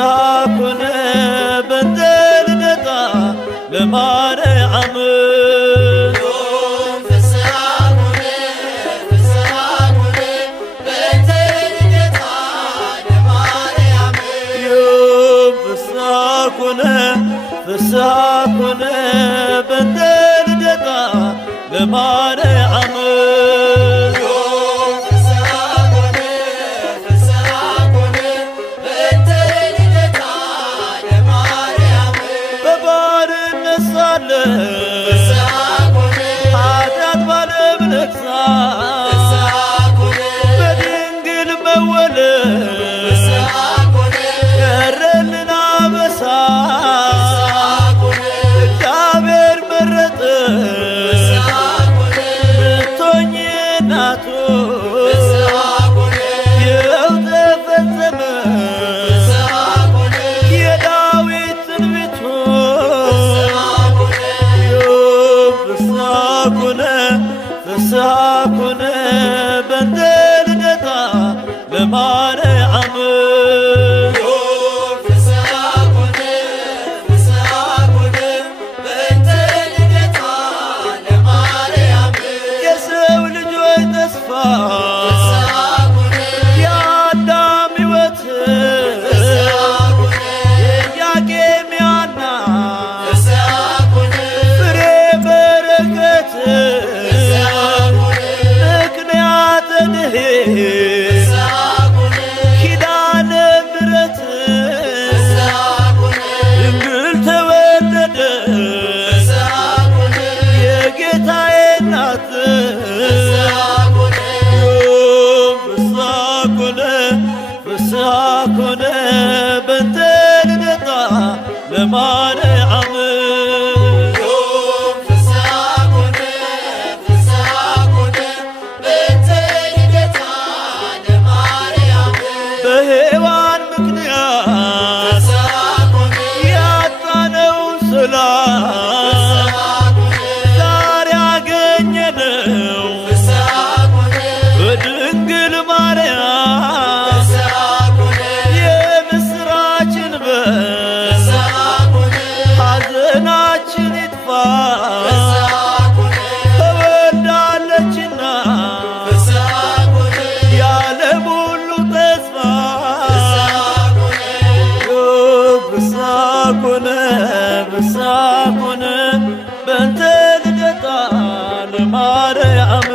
ፍስሐ ኮነ በእንተ ልደታ ለማርያም ፍስሐ ኮነ በእንተ ልደታ ለማርያም በባርነት ሳለን ኃጢአት ባለም ነግሣ በድንግል መወለድ ቀረልን አበሳ ፍስሐ ኮነ በእንተ ልደታ ለማርያም የሰው ልጆች ተስፋ የአዳም ሕይወት የኢያቄም የሐና ፍሬ በረከት ኪዳነ ምሕረት ድንግል ተወለደ የጌታዬ እናት ፍስሐ ኮነ በእንተ ልደታ ለማርያም በሔዋን ምክንያት ያጣነው ሰላም ዛሬ አገኘነው በድንግል ማርያም የምስራችን በል ሐዘናችን ይጥፋ ተወልዳለችና የዓለም ሁሉ ተስፋ ፍስሐ ኮነ በእንተ ልደታ ለማርያም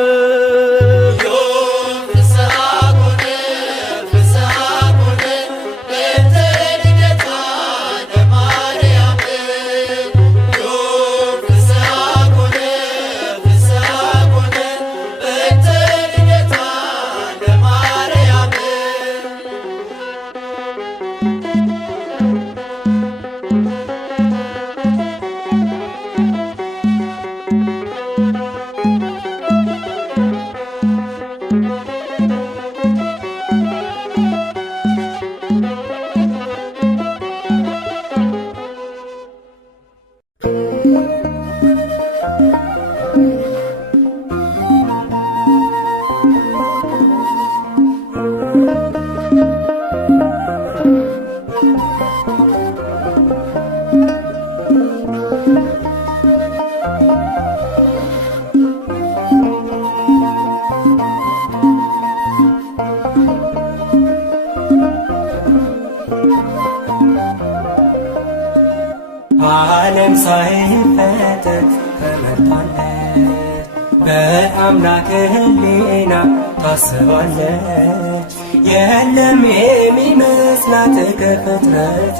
ዓለም ሳይፈጠር ተመርጣለች፣ በአምላክ ሕሊና ታስባለች። የለም የሚመስላት ከፍጥረት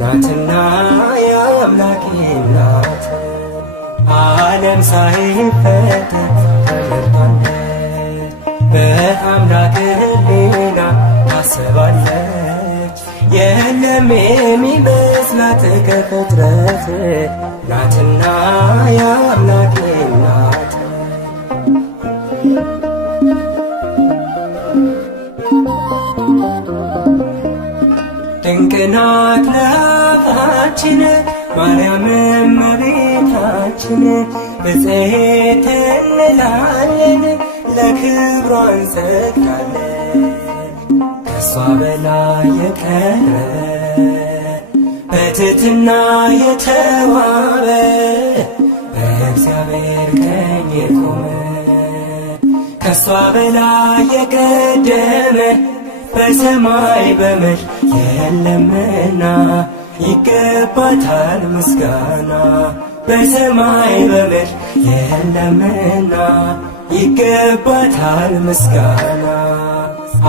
ናትና የአምላክ ናት። ዓለም ሳይፈጠር ተመርጣለች፣ በአምላክ ሕሊና ታስባለች። የለም የሚመስላት ከፍጥረት ናትና የአምላክ ናት። ድንቅ ናት ለአፋችን ማርያም እመቤታችን፣ ብፅዕት እንላለን ለክብሯ እንሰግዳለን። ከሷ በላይ የቀረ በትሕትና የተዋበ በእግዚአብሔር ቀኝ የቆመ ከሷ በላይ የቀደመ በሰማይ በምድር የለምና ይገባታል ምስጋና። በሰማይ በምድር የለምና ይገባታል ምስጋና።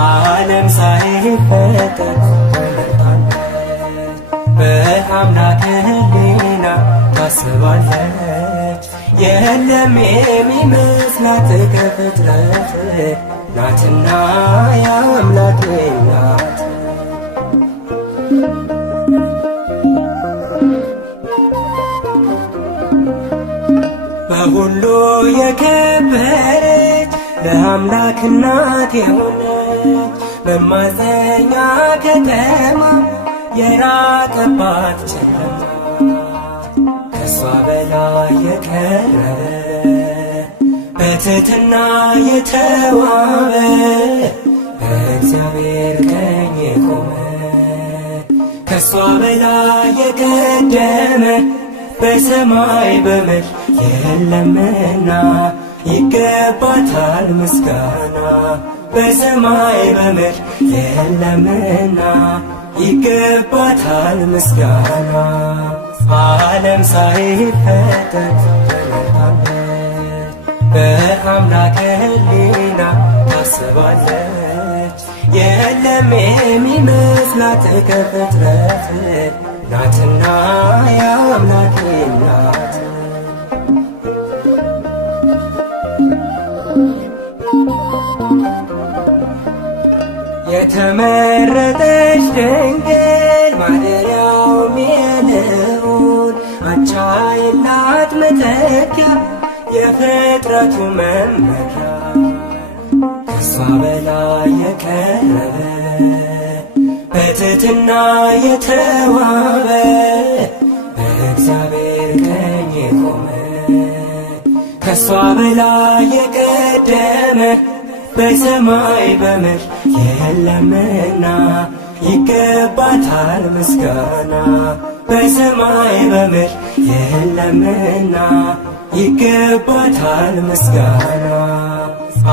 ዓለም ሳይፈጠር ተመርጣለች፣ በአምላክ ሕሊና ታስባለች። የለም የሚመስላት ከፍጥረት ናትና የአምላክ ናት። በሁሉ የከበረች ለአምላክ እናት የሆነች መማፀኛ ከተማ የራቀባት ጨለማ ከሷ በላይ የቀረበ በትሕትና የተዋበ በእግዚአብሔር ቀኝ የቆመ ከሷ በላይ የቀደመ በሰማይ በምድር የለምና ይገባታል ምስጋና። በሰማይ በምድር የለምና ይገባታል ምስጋና። ዓለም ሳይፈጠር ተመርጣለች፣ በአምላክ ሕሊና ታስባለች። የለም የሚመስላት ከፍጥረት ናትና የአምላክ ናት። የተመረጠች ድንግል ማደሪያውም የልዑል አቻ የላት መተኪያ የፍጥረቱ መመኪያ ከሷ በላይ የቀረበ በትሕትና የተዋበ በእግዚአብሔር ቀኝ የቆመ ከሷ በላይ የቀደመ በሰማይ በምድር የለምና ይገባታል ምስጋና። በሰማይ በምድር የለምና ይገባታል ምስጋና።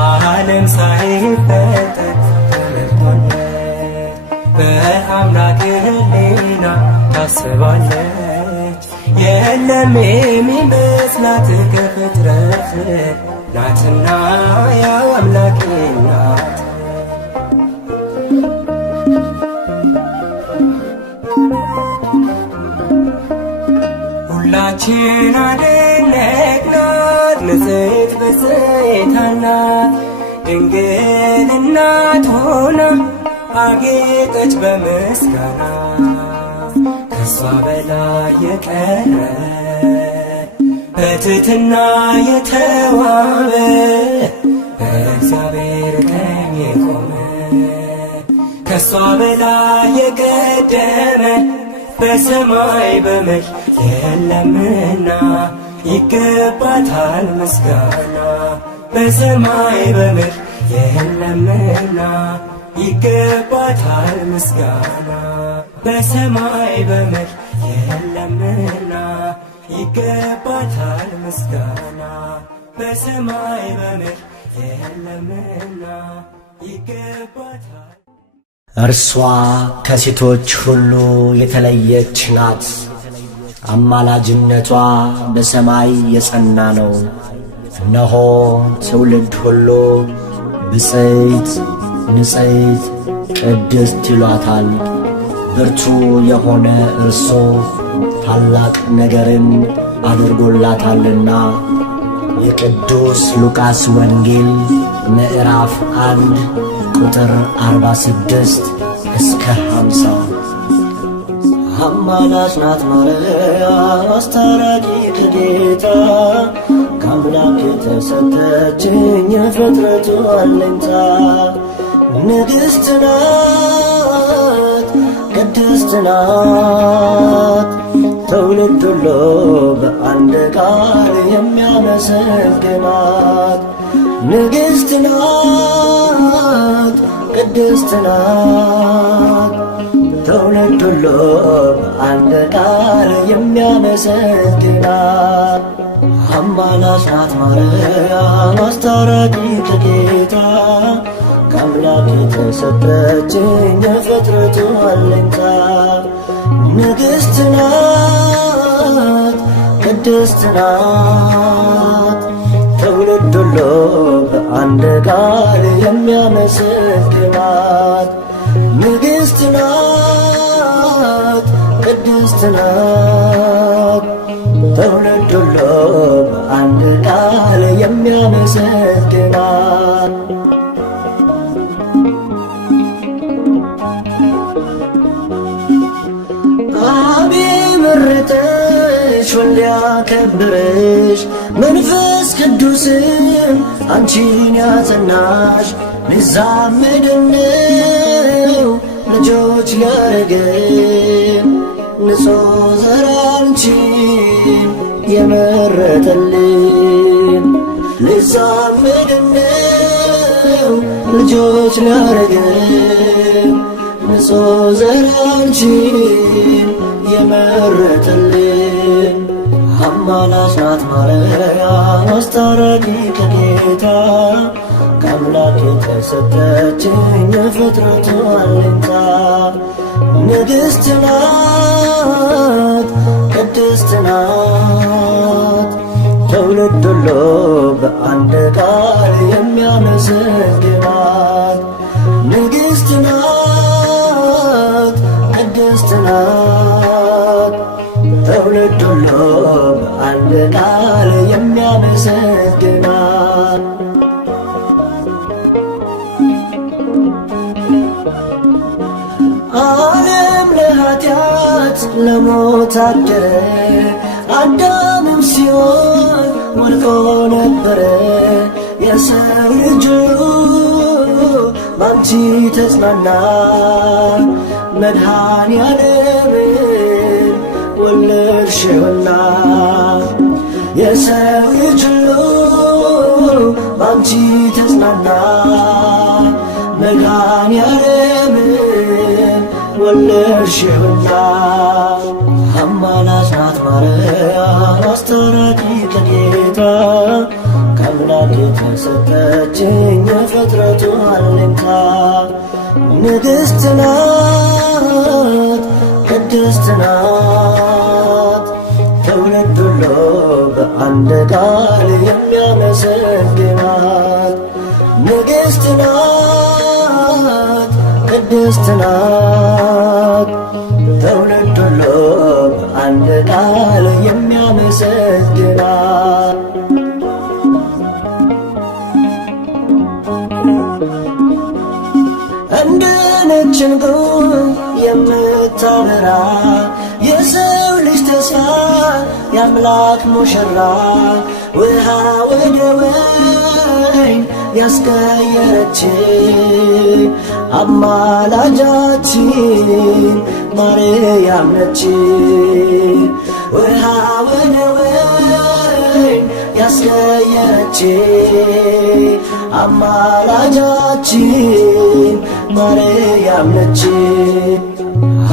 ዓለም ሳይፈጠር ተመርጣለች፣ በአምላክ ሕሊና ታስባለች። የለም የሚመስላት ከፍጥረት ናትና የአምላክ ናት። ሁላችን አደነቅናት ንጽሕት ብፅዕት ናት ድንግል እናት ሆና አጌጠች በምስጋና ከሷ በላይ የቀረበ በትሕትና የተዋበ በእግዚአብሔር ቀኝ የቆመ ከሷ በላይ የቀደመ በሰማይ በምድር የለምና ይገባታል ምስጋና። በሰማይ በምድር የለምና ይገባታል ምስጋና። በሰማይ በምድር የለምና ይገባታል ምስጋና። በሰማይ በምድር የለምና ይገባታል። እርሷ ከሴቶች ሁሉ የተለየች ናት። አማላጅነቷ በሰማይ የጸና ነው። እነሆ ትውልድ ሁሉ ብፅዕት ንጽሕት ቅድስት ይሏታል። ብርቱ የሆነ እርሱ ታላቅ ነገርን አድርጎላታልና። የቅዱስ ሉቃስ ወንጌል ምዕራፍ 1 ቁጥር 46 እስከ 50። አማላጅ ናት ማርያም አስታራቂ ከጌታ ከአምላክ የተሰጠችኝ የፍጥረቱ አለኝታ። ንግሥት ናት ቅድስት ናት ትውልድ ሁሉ በአንድ ቃል የሚያመሰግናት። ንግሥት ናት ቅድስት ናት። ትውልድ ሁሉ በአንድ ቃል የሚያመሰግናት አማላጅ ናት ማርያም አስታራቂ ከጌታ ከአምላክ የተሰጠችኝ የፍጥረቱ አለኝታ ንግሥት ናት ቅድስት ናት። ትውልድ ሁሉ በአንድ ቃል የሚያመሰግናት ንግሥት ናት ቅድስት ናት። ትውልድ ሁሉ በአንድ ቃል የሚያመሰግናት አብ መረጠሽ ወልድ ያከበረሽ መንፈስ ቅዱስም አንቺን ያጸናሽ ሊዛመደነው ልጆች ሊያረገን ንጹሕ ዘር አንቺን የመረጠልን ሊዛመደነው ልጆች ሊያረገን ንጹሕ ዘር አንቺን የመረጠልን አማላጅ ናት ማርያም አስታራቂ ከጌታ ከአምላክ የተሰጠችኝ የፍጥረቱ አለኝታ ንግሥት ናት ቅድስት ናት። ትውልድ ሁሉ በአንድ ቃል የሚያመሰግናት ንግሥት ናት ቅድስት ናት። ትውልድ ሁሉ በአንድ ቃል የሚያመሰግናት ዓለም ለኃጢአት ለሞት አደረ አዳምም ሲሆን ወድቆ ነበረ የሰው ልጅ ባንቺ ተጽናና መድኃኔዓለምን ወለድሽውና የሰው ልጅ ባንቺ ተጽናና መድኃኔዓለምን ወለድሽውና አማላጅ ናት ማርያም አስታራቂ ከጌታ ከአምላክ የተሰጠችኝ የፍጥረቱ አለኝታ ንግሥት ናት ቅድስት ናት። ትውልድ ሁሉ በአንድ ቃል የሚያመሰግናት ንግሥት ናት ቅድስት ናት። ትውልድ ሁሉ በአንድ ቃል የሚያመሰግናት እንደ ነጭ ዕንቁ የምታበራ የሰው ልጅ ተስፋ የአምላክ ሙሽራ ውሃ ወደ ወይን ያስቀየረች አማላጃችን ማርያም ነች። ውሃ ወደ ወይን ያስቀየረች አማላጃችን ማርያም ነች።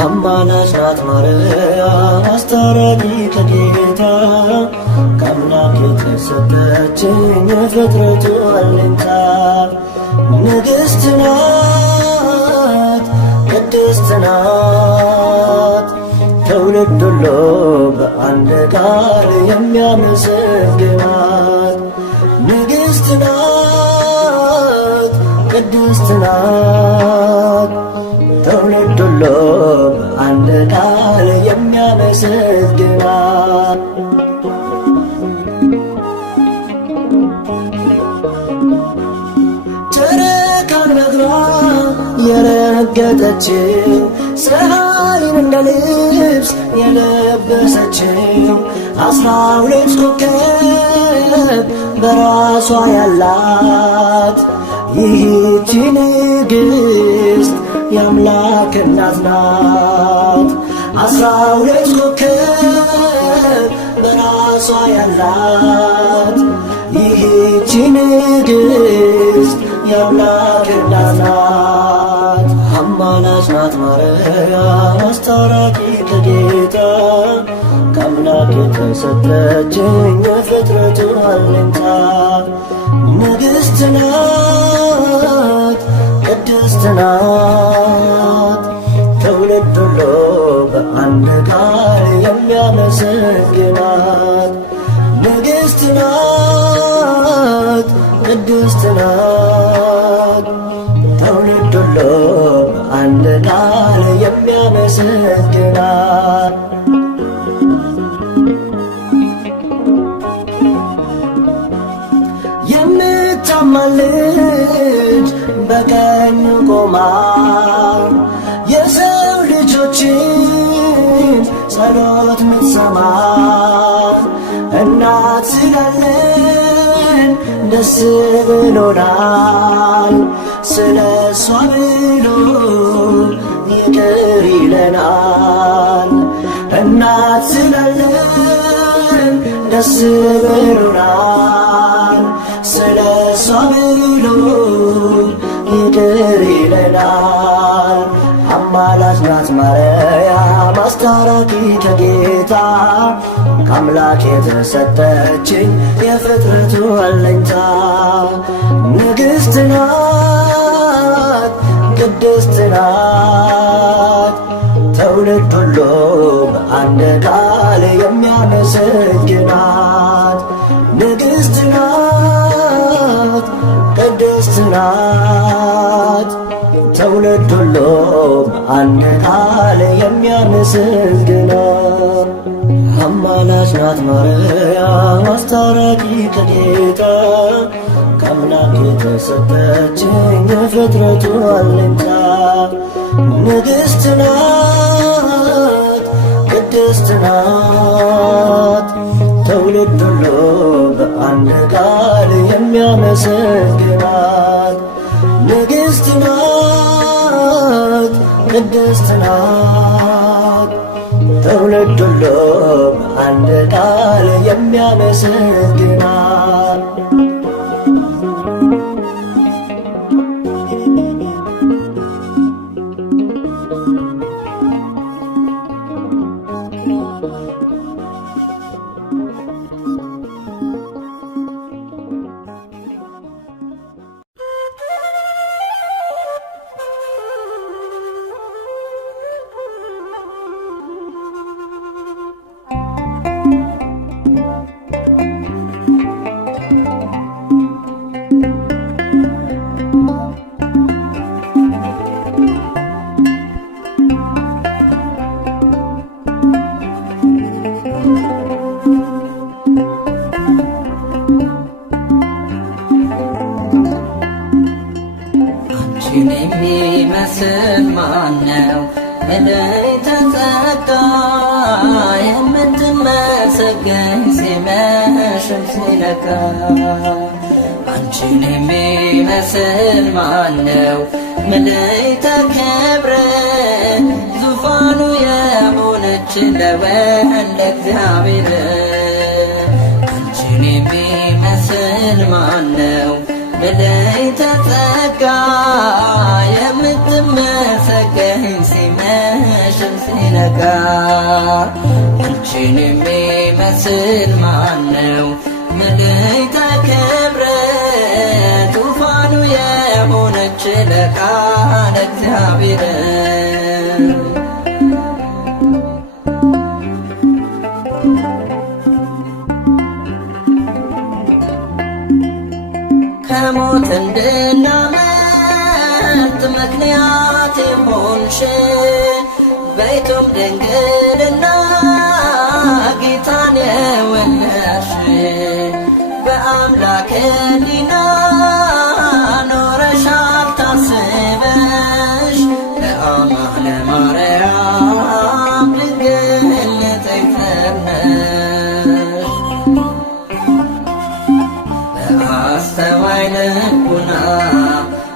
አማላጅ ናት ማርያም አስታራቂ ከጌታ ከአምላክ የተሰጠችኝ የፍጥረቱ አለኝታ ንግሥት ናት ቅድስት ናት። ትውልድ ሁሉ በአንድ ቃል የሚያመሰግናት ንግሥት ናት ቅድስት ናት። ትውልድ ሁሉ በአንድ ቃል የሚያመሰግናት ጨረቃን በእግሯ የረገጠችው ፀሐይን እንደ ልብስ የለበሰችው 12 ኮከብ በራሷ ያላት ይህች ንግሥት የአምላክ እናት ናት። 12 ኮከብ በራሷ ያላት ይህች ንግሥት የአምላክ እናት ናት። ማርያም አስታራቂ ከጌታ ከአምላክ የተሰጠችኝ የፍጥረቱ አለኝታ ንግሥት ናት ቅድስት ናት ትውልድ ሁሉ በአንድ ቃል የሚያመሰግናት ንግሥት ናት ቅድስት ናት ትውልድ ሁሉ በአንድ ቃል የሚያመሰግናት የምታማልድ በቀኙ ቆማ የሰው ልጆችን ጸሎት ምትሰማ እናት ስላለን ደስ ብሎናል ስለ እሷ ብሎ ይቅር ይለናል እናት ስላለን ደስ ብሎናል ስለ እሷ ብሎ ይቅር ይለናል አማላጅ ናት ማርያም አስታራቂ ከጌታ ከአምላክ የተሰጠችኝ የፍጥረቱ አለኝታ ንግሥት ናት ቅድስት ናት ትውልድ ሁሉ በአንድ ቃል የሚያመሰግናት ንግሥት ናት ቅድስት ናት ትውልድ ሁሉ በአንድ ቃል የሚያመሰግናት አማላጅ ናት ማርያም አስታራቂ ከጌታ ከአምላክ የተሰጠችኝ የፍጥረቱ አለኝታ ንግሥት ናት ቅድስት ናት ትውልድ ሁሉ በአንድ ቃል የሚያመሰግናት ንግሥት ናት ቅድስት ናት ትውልድ ሁሉ በአንድ ቃል የሚያመሰግናት አንቺን የሚመስል ማነው በላይ ተጠጋ የምትመሰገኝ ሲመሽም ሲነጋ አንቺን የሚመስል ማነው ምልዕተ ክብር ዙፋኑ የሆነች ለወልደ እግዚአብሔር አንቺን የሚመስል ማነው ምልዕተ ጸጋ የምትመሰገኝ ሲመሽም ሲነጋ አንቺን የሚመስል ማነው ምልዕተ ክብር ዙፋኑ የሆነች ለቃለ እግዚአብሔር ከሞት እንድናመልጥ ምክንያት የሆንሽ በይቱም ድንግልና ጌታን የወለድሽ በአምላክ ሕሊና ኖረሻል ታስበሽ ለአማነ ማርያም ድንግል ንጽሕት ነሽ በአስተዋይ ልቡና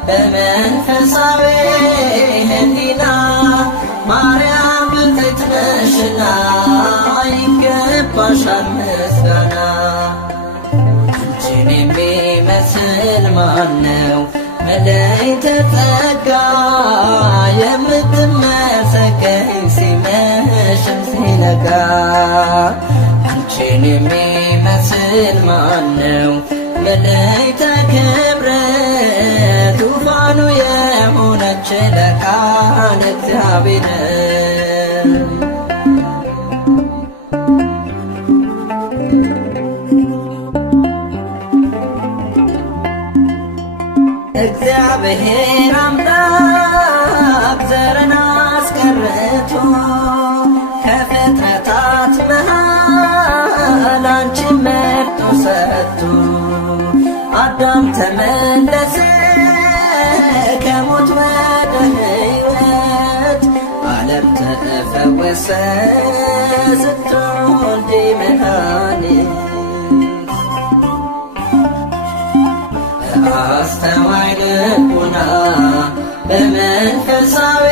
በመንፈሳዊ ሕሊና ማርያም ብፅዕት ነሽና ይገባሻል ምስጋና አንቺን የሚመስል ማነው መላእክተ ጸጋ የምትመሰገኝ ሲመሽም ሲነጋ አንቺን የሚመስል ማነው? መላእክተ ክብር ዙፋኑ የሆነች ለቃል እግዚአብሔር እግዚአብሔር አምላክ ዘርን አስቀርቶ ከፍጥረታት መሃል አንቺን መርጦ ሰጥቶ አዳም ተመለሰ ከሞት ወደ ሕይወት ዓለም ተፈወሰ ስትወልጂ መድኃኒት አስተዋይ ልቡና በመንፈሳዊ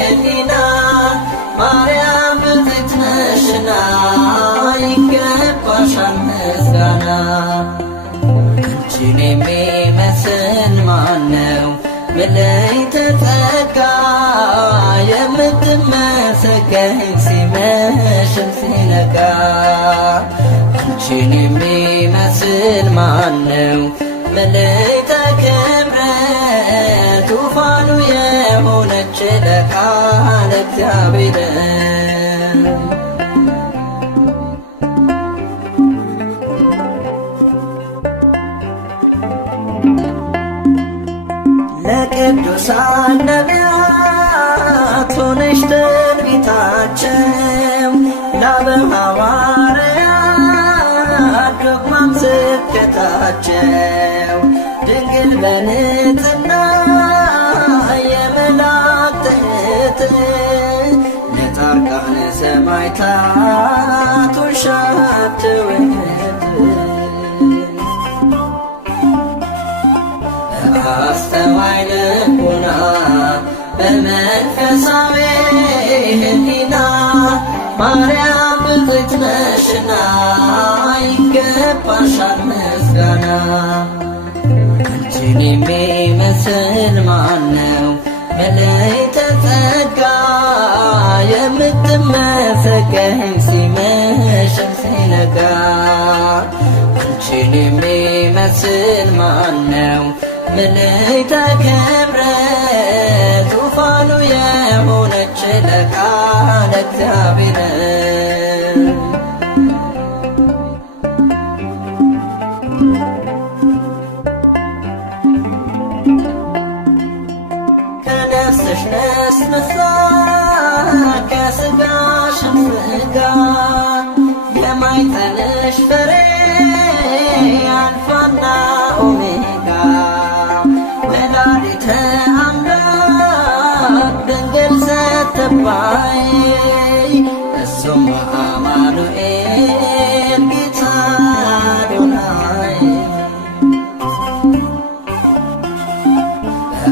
ሕሊና ማርያም ብፅዕት ነሽና ይገባሻል ምስጋና። አንቺን የሚመስል ማነው? መላእክተ ጸጋ የምትመሰገኝ ሲመሽም ሲነጋ አንቺን የሚመስል ማነው? መላእክተ ክብር ዙፋኑ የሆነች ለቃል እግዚአብሔር ለቅዱሳን ነቢያት ሆነሽ ትንቢታቸው ለአበው ሐዋርያት ዶግማም ስብከታቸው ድንግል በንጽሕና የመላእክት እህት ለጻድቃን ሰማዕታት ውሻት ውህት አስተዋይ ልቡና በመንፈሳዊ ሕሊና ማርያም ብፅዕት ነሽና ይገባሻል ምስጋና። አንቺን የሚመስል ማነው? መላእክተ ጸጋ የምትመሰገኝ ሲመሽም ሲነጋ አንቺን የሚመስል ማነው? መላእክተ ክብር ዙፋኑ የሆነች ለቃል እግዚአብሔር ከነፍስሽ ነስንሳ ከሥጋሽም ሥጋ የማኅፀንሽ ፍሬ አልፋና ኦሜጋ ወላዲተ አምላክ ድንግል ስትባይ እሱም አማኑኤል ጌታ አዶናይ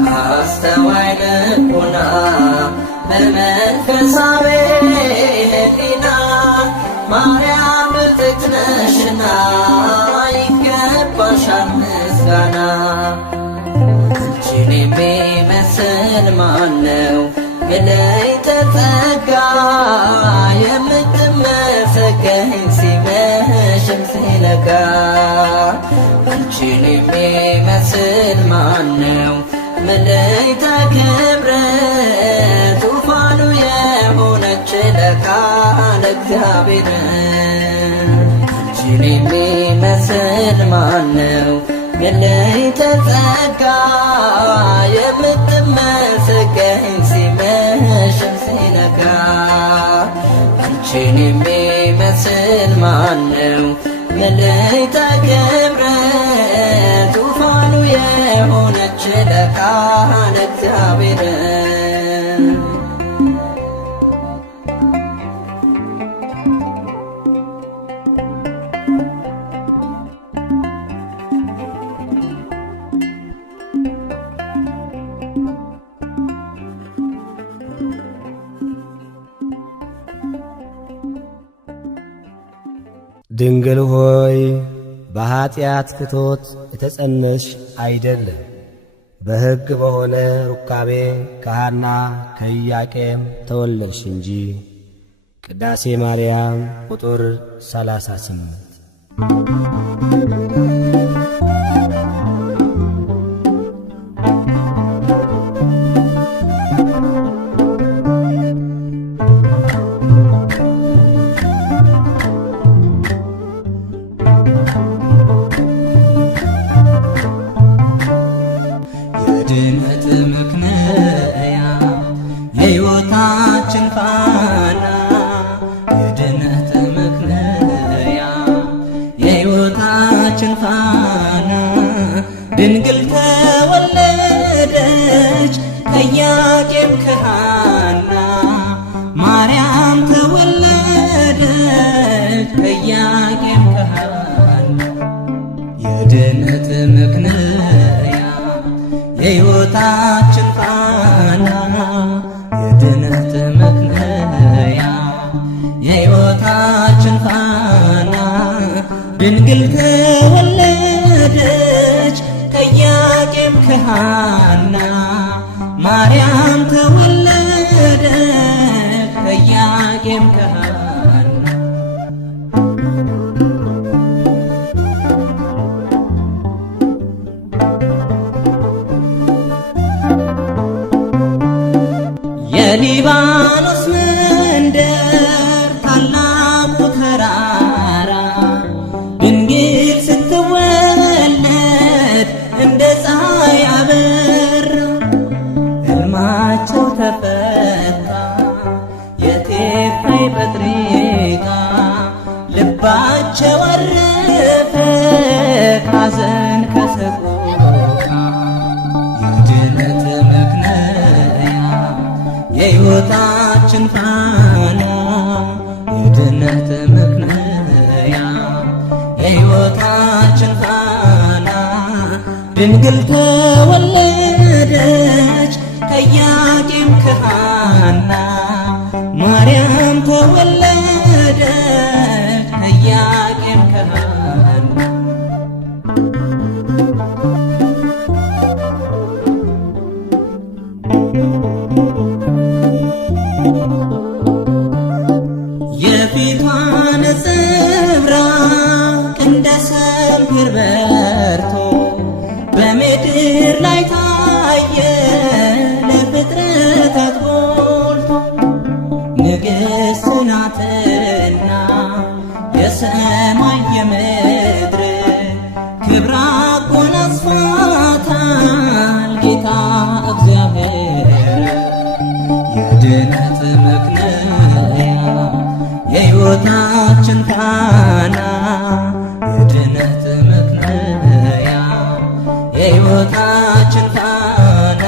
በአስተዋይ ልቡና በመንፈሳዊ ሕሊና ማርያም ብፅዕት ነሽና ይገባሻል ምስጋና። አንቺን የሚመስል ማነው? መላእክተ ጸጋ የምትመሰገኝ ሲመሽም ሲነጋ አንቺን የሚመስል ማነው? መላእክተ ክብር ዙፋኑ የሆነች ለቃል እግዚአብሔር አንቺን የሚመስል ማነው? መላእክተ ጸጋ የምትመሰገኝ ሲመሽም ሲነጋ አንቺን የሚመስል ማነው? መላእክተ ክብር ዙፋኑ የሆነች ለቃል እግዚአብሔር ድንግል ሆይ በኀጢአት ክቶት የተጸነስሽ አይደለም፣ በሕግ በሆነ ሩካቤ ከሐና ከኢያቄም ተወለድሽ እንጂ። ቅዳሴ ማርያም ቁጥር 38። የድነት ምክንያት የሕይወታችን ፋና የድነት ምክንያት የሕይወታችን ፋና ድንግል ተወለደች ከኢያቄም ከሐና ማርያም ተወለደች ከኢያቄም ከሐና የድነት ምክንያት የሕይወታችን ፋና የድነት ምክንያት የሕይወታችን ፋና ድንግል ተወለደች ከኢያቄም ከሐና ማርያም ተወለደች ከኢያቄም ከሐና የሊባኖስ መንደር ታላቁ ተራራ ድንግል ስትወለድ እንደ ፀሐይ አበራ። ሕልማቸው ተፈታ የቴፋይ ጴጥሪቃ ልባቸው አረፈ ካዘን ከሰቆቃ የድነት ምክንያት የሕይወታችን ፋና የድነት ምክንያት የሕይወታችን ፋና ድንግል ተወለደች ከኢያቄም ከሐና ማርያም ተወለደች ከኢያቄም ከሐና የፊቷ ነጸብራቅ እንደ ሰምፔር በርቶ በምድር ላይ ታየ ለፍጥረታት ጎልቶ። ንግሥት ናትና የሰማይ የምድር ክብራ አጎናጽፏታል ጌታ እግዚአብሔር። የድነት ምክንያት የሕይወታችን ፋና የድነት ምክንያት የሕይወታችን ፋና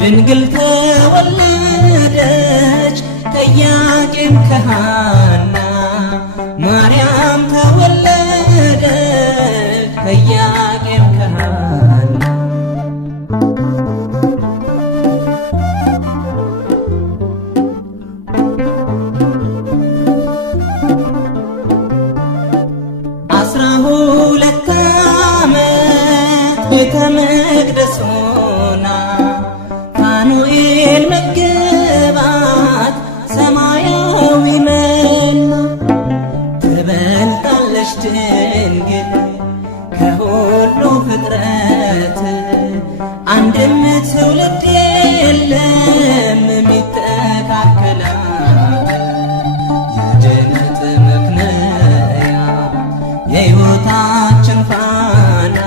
ድንግል ተወለደች ከኢያቄም ከሐና ማርያም ተወለደች ከኢያቄም ከሐና ቤተ መቅደስ ሆና ፋኑኤል መገባት ሰማያዊ መና ትበልጣለች ድንግል ከሁሉ ፍጥረት አንድም ትውልድ የለም የሚተካከላት። የድነት ምክንያት የሕይወታችን ፋና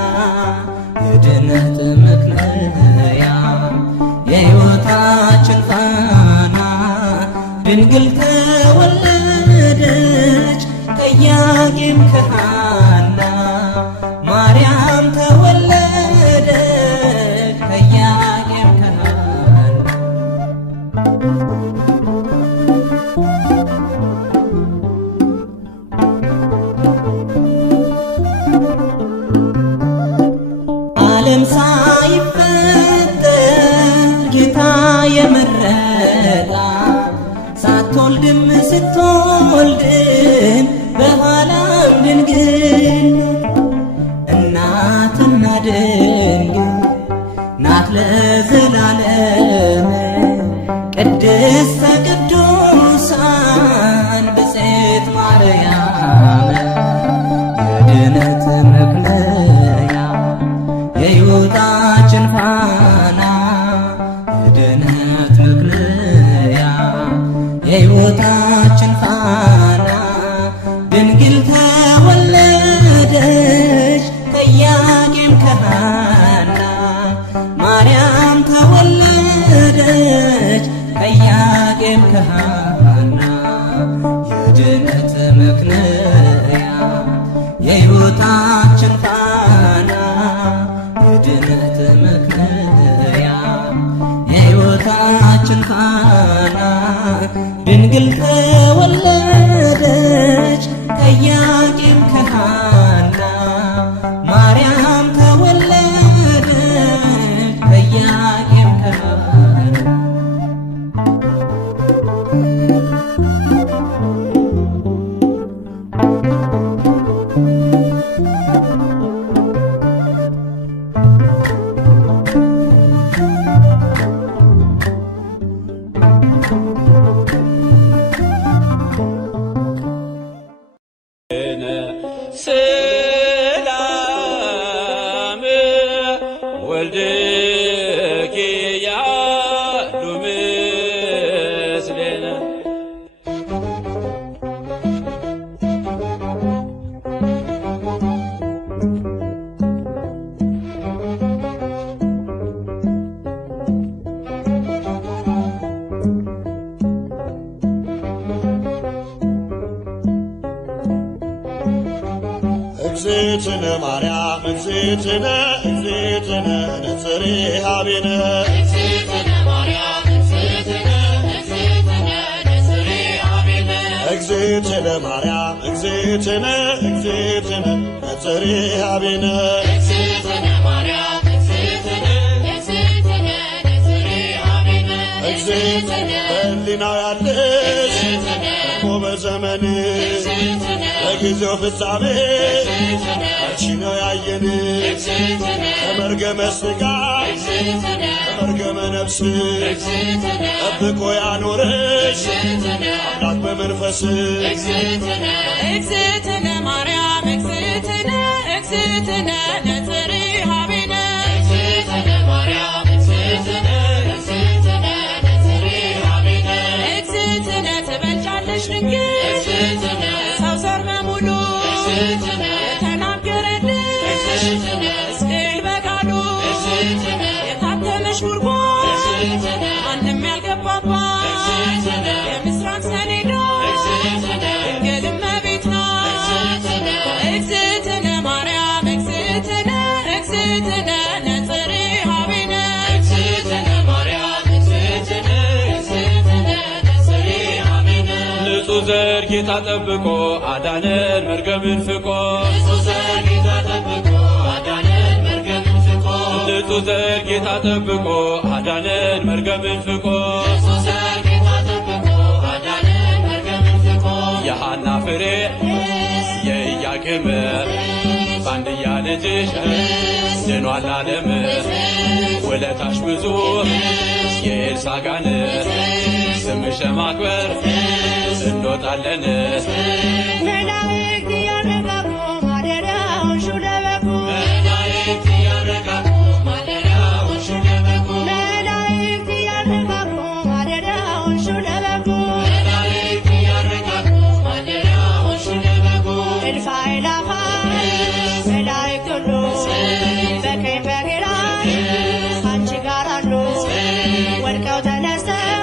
የድነት ምክንያት የሕይወታችን ፋና ድንግል ተወለደች ከኢያቄም ከሐና ማርያም ተወለደች ከኢያቄም ከሐና ዓለም ሳይፈጠር ጌታ የመረጣ ሳትወልድም ስትወልድም በኋላም ድንግል እናትና ድንግል ለዘላለም ቅድስተ ቅዱሳን ብፅዕት ማርያም የድነት መክለያ የሕይወታችን ፋና የድነት መክለያ የሕይወታችን ፋና ድንግል ተወለደች ከኢያቄም ከሐና ማርያም ተወለደች ከኢያቄም ከሐና የድነት መክለያ የሕይወታችን ፋና የድነት መክለያ የሕይወታችን ፋና ድንግል ተወለደች ከኢያቄም ከሐና ማርያም ተወለደች ከኢያቄም ከሐና ሰላም ወልድኪ ያሉ ምስሌነ እግዝእትነ ማርያም እግዝእትነ እግዝእትነ ነጽሬ ኀቤነ እግዝእትነ ማርያም እግዝእትነ እግዝእትነ ነጽሬ ኀቤነ እግዝእትነ በሕሊናው ያለሽ እኮ በዘመንሽ በጊዜው ፍጻሜ አንቺ ነው ያየን ከመርገመ ሥጋ ከመርገመ ነፍስ ጠብቆ ያኖረሽ አምላክ በመንፈስ እግዝእትነ ማርያም እግዝእትነ እግዝእትነ ነጽሬ ኀቤነ እግዝእትነ ትበልጫለሽ ድንግል ሰው ዘር በሙሉ የተናገረልሽ ሕዝቅኤል በቃሉ የታተመሽ ጉድጓድ ማንም ያልገባባት የምስራቅ ሰሌዳ ድንግል እመቤት ናት። እግዝእትነ ማርያም እግዝእትነ እግዝእትነ ነጽሬ ኀቤነ ንጹሕ ዘር ጌታ ጠብቆ አዳነን መርገምን ፍቆ ንጹሕ ዘር ጌታ ጠብቆ አዳነን መርገምን ፍቆ የሐና ፍሬ የኢያቄም በአንድያ ልጅሽ ድኗል ዓለም ውለታሽ ብዙ የኤልሳጋን ስምሽ ማክበር እንወጣለን መላእክት ያረጋጉ ማደሪያውን ሹለበኩ መላእክት ያረጋጉ ማደሪያውን ሹለበኩ እልፍ አእላፋት መላእክት ሁሉ በቀኝ በግራ ካንቺ ጋር አሉ ወድቀው ተነስተው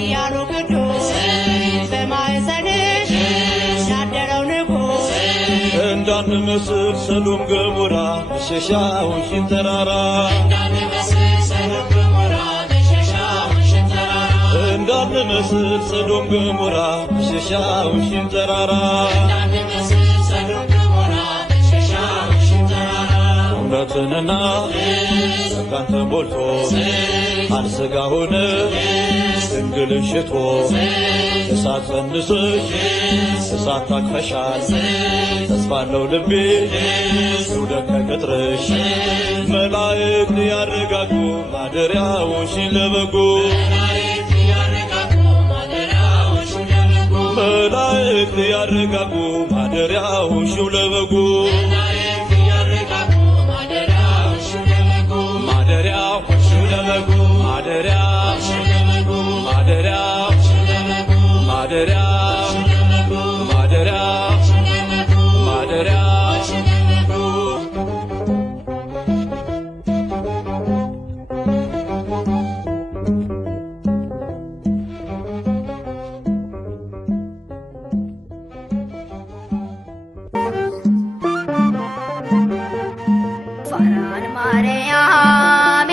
እያሉ ቅዱስ በማኅፀንሽ ያደረው ንጉሥ እንዳንመስል ሰዶም ገሞራ መሸሻውን ተራራ እንዳንመስል ሰዶም ገሞራ መሸሻውን ተራራ እውነትንና ጸጋን ተሞልቶ ቃል ሥጋ ሆነ ድንግልን ሽቶ እሳት ጸንሰሽ እሳት ታቅፈሻል። ተስፋለው ልቤ ይውደቅ ከቅጥርሽ መላእክት ያረጋጉ ማደሪያዎሽን ለበጉ መላእክት ያረጋጉ ማደሪያዎሽን ለበጉ ማደሪያዎሽን ለበጉ ማደሪያ ማደሪያ ማደሪያ ማደሪያ ማደሪያ ፋራን ማርያም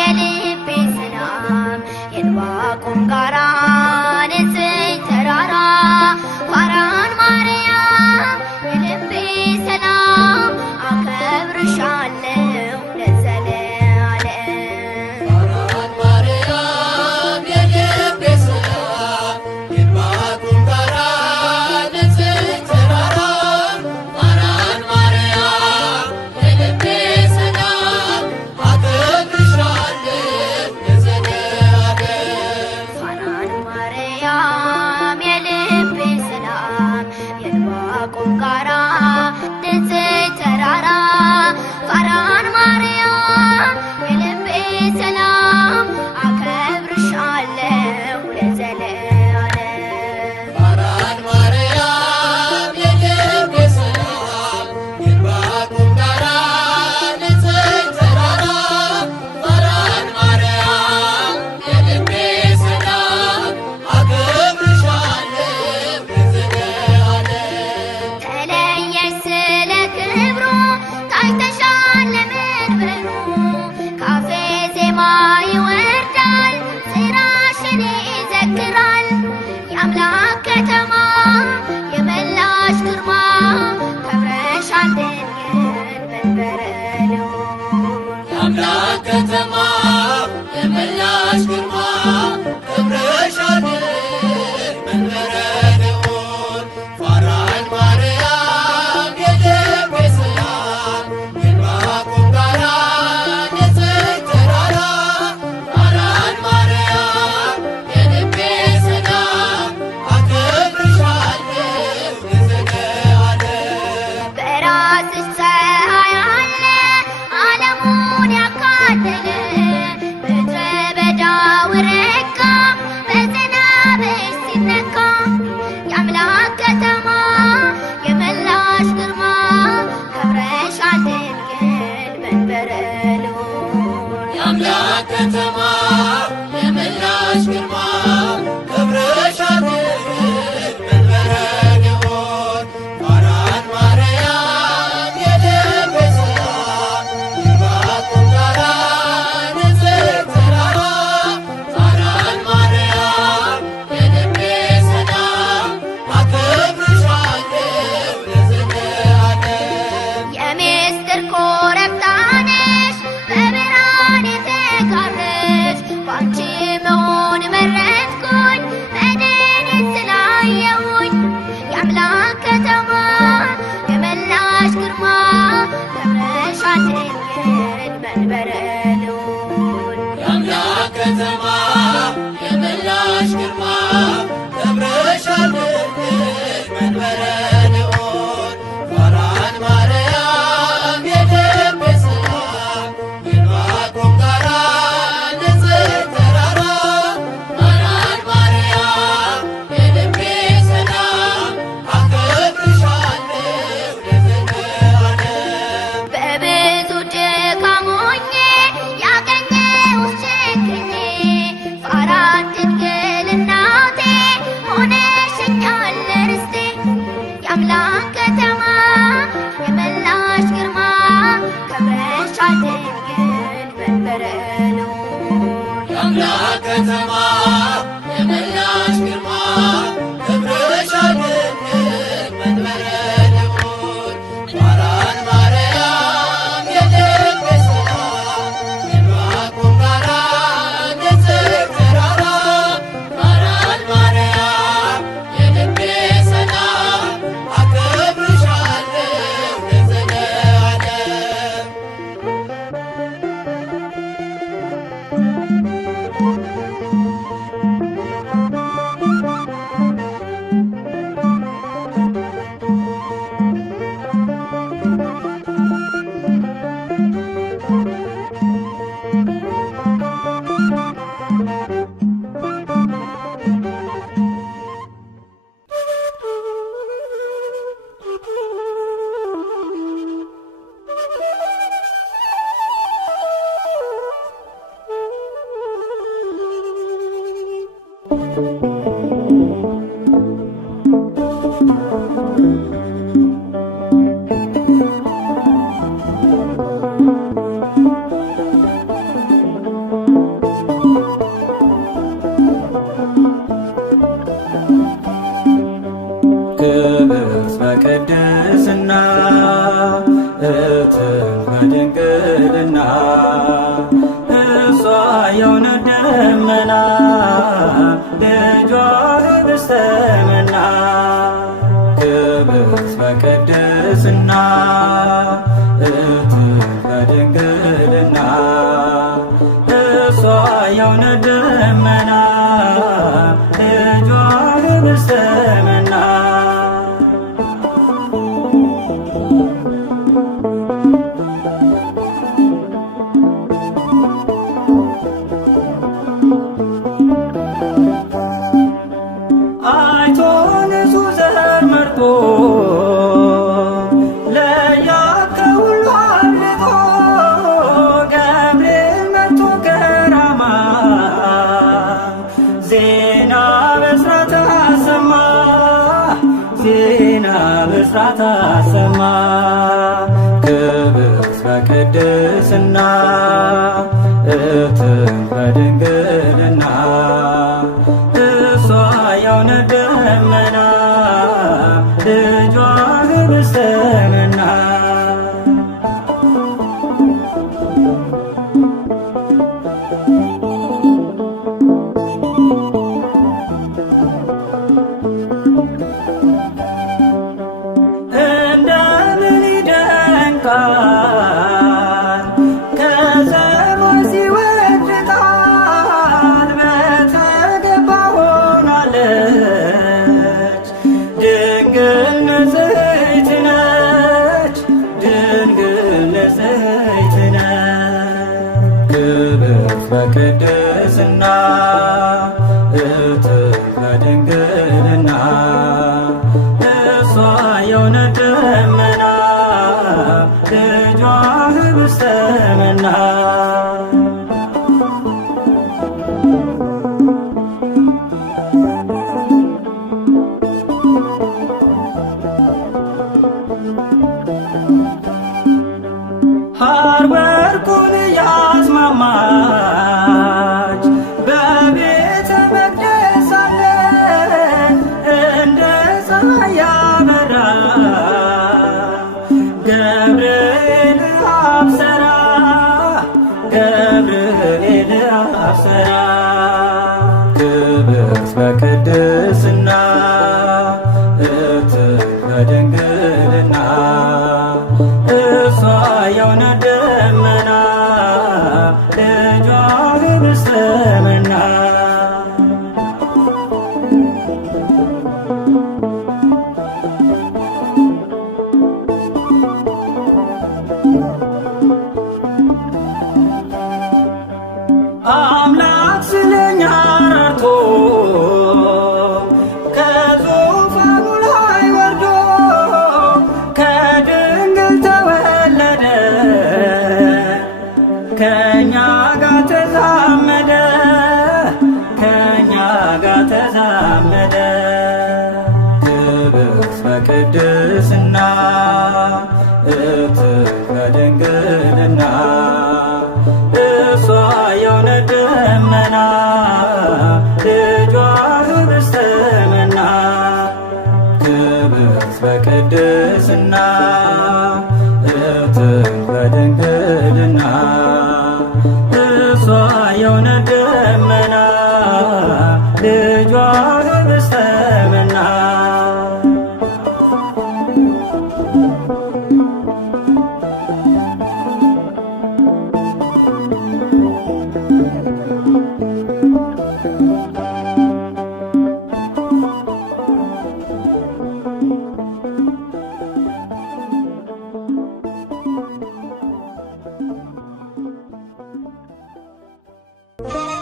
የልቤ ሰላም የዕንባቆም ጋራ ንጽሕት ተራራ ፋራን ማርያም የልቤ ሰላም አከብርሻለሁ ለዘለዓለም። ፋራን ማርያም የልቤ ሰላም የዕንባቆም ጋራ ንጽሕት ተራራ ፋራን ማርያም የልቤ ሰላም አከብርሻለሁ ለዘለዓለም። ፋራን ማርያም የልቤ ሰላም የዕንባቆም ጋራ ንጽሕት ተራራ ፋራን ማርያም የልቤ ሰላም አከብርሻለሁ ለዘለዓለም። ፋራን ማርያም የልቤ ሰላም የዕንባቆም ጋራ ንጽሕት ተራራ ፋራን ማርያም የልቤ ሰላም አከብርሻለሁ ለዘለዓለም። ተለየሽ ስለ ክብሩ ታይተሻል ለመንበሩ ካፌ ዜማ ይወርዳል ስራሽን ይዘክራል የአምላክ ከተማ የመላሽ ግርማ ከብረሻል ድንግል መንበረ ልዑል። የአምላክ ከተማ የመላሽ ግርማ ከብረሻል ድንግል መንበረ ልዑል። ፋራን ማርያም የልቤ ሰላም የዕንባቆም ጋራ ንጽሕት ተራራ ፋራን ማርያም የልቤ ሰላም አከብርሻለሁ ለዘለዓለም። በራስሽ ፀሐይ አለ ዓለሙን ያካለለ ምድረ በዳው ረጋ በዝናብሽ ሲነካ የአምላክ ከተማ የመላሽ ግርማ ከብረሻል ድንግል መንበረ ልዑል። የአምላክ ከተማ የመላሽ ግርማ ከብረሻል ድንግል መንበረ ልዑል። ፋራን ማርያም የልቤ ሰላም የዕንባቆም ጋራ ንጽሕት ተራራ ፋራን ማርያም የልቤ ሰላም አከብርሻለሁ ለዘለዓለም። የምስጢር ኮረብታ ነሽ በብርሃን የተጋረድሽ ባንቺ መሆን መረጥኩኝ መድኃኒት ስላየሁኝ የአምላክ ከተማ የመላሽ ግርማ ከብረሻል ድንግል መንበረ ልዑል። የአምላክ ከተማ የመላሽ ግርማ ከብረሻል ድንግል መንበረ ልዑል። ፋራን ማርያም የልቤ ሰላም የዕንባቆም ጋራ ንጽሕት ተራራ ፋራን ማርያም የልቤ ሰላም አከብርሻለሁ ለዘለዓለም። በብዙ ድካም ሆኜ ያገኘሁሽ ችግኜ ፋራን ድንግል እናቴ ሆነሽኛል ክብርት በቅድስና እህትን በድንግልና እሷ የእውነት ደመና ልጇ ኅብስተ መና። ክብርት በቅድስና እህትን በድንግልና እሷ የእውነት ደመና ልጇ ኅብስተ መና። አይቶ ንጹሕ ዘር መርጦ ለያዕቆብ ከሁሉ አብልጦ ገብርኤል መጥቶ ከራማ ዜና ብስራት አሰማ ዜና ብስራት አሰማ። ክብርት በቅድስና እህትን በድንግልና እሷ የእውነት ደመና ልጇ ኅብስተ መና። እንደምን ይደንቃል ከሰማይ ሲወርድ ቃል በተገባ ሆናለች ድንግል ንጽሕት ነች ድንግል ንጽሕት ነች። ክብርት በቅድስና እህትን በድንግልና እሷ የእውነት ደመና ልጇ ኅብስተ መና። ሐር ወርቁን ያስማማች በቤተ መቅደስ ሳለ እንደ ፀሐይ ያበራ ገብርኤል አብሰራ ገብርኤል አብሰራ። ክብርት በቅድስና እህትን በድንግልና እሷ የእውነት ደመና ልጇ ኅብስተ መና። አምላክ ስለኛ ራርቶ ከዙፋኑ ላይ ወርዶ ከድንግል ተወለደ ከእኛ ጋር ተዛመደ ከእኛ ጋር ተዛመደ። ክብርት በቅድስና እህትን በድንግልና እሷ የእውነት ደመና ልጇ ኅብስተ መና። ክብርት በቅድስና እህትን በድንግልና እሷ የእውነት ደመና ልጇ ኅብስተ መና። Thank you.